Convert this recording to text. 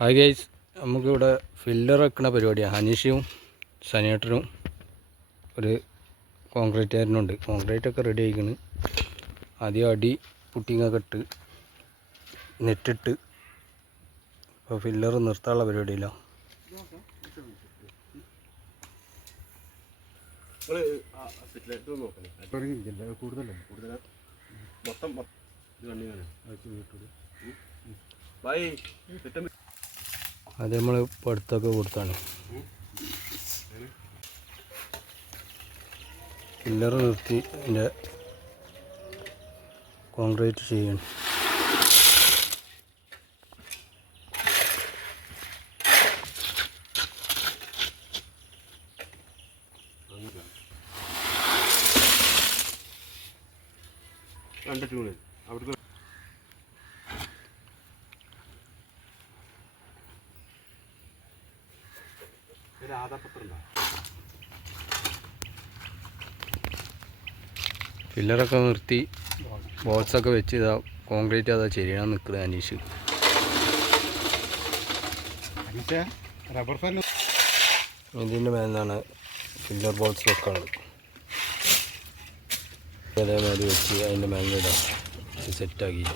Hi guys, നമുക്കിവിടെ filler വെക്കുന്ന പരിപാടിയാണ്. ഹനീഷും സനേട്ടനും ഒരു കോൺക്രീറ്റുകാരനുണ്ട്. കോൺക്രീറ്റൊക്കെ റെഡി ആയിക്കണ്. ആദ്യം അടി പുട്ടിങ്ങൊക്കെ ഇട്ട് നെറ്റിട്ട് ഇപ്പോൾ ഫില്ലർ നിർത്താനുള്ള പരിപാടിയില്ല. അത് നമ്മൾ പടുത്തൊക്കെ കൊടുത്താണ്. ഫില്ലർ നിർത്തി അതിൻ്റെ കോൺക്രീറ്റ് ചെയ്യണം. ഫില്ലറൊക്കെ നിർത്തി ബോൾസൊക്കെ വെച്ച് ഇതാ കോൺക്രീറ്റ് അതാ ചെയ്യണം നിൽക്കുന്നത് അനീഷ്. ഇതിൻ്റെ മേലാണ് ഫില്ലർ ബോൾസ് വെക്കാനുള്ളത്. അതേമാതിരി വെച്ച് അതിൻ്റെ മേലിടാം സെറ്റാക്കി.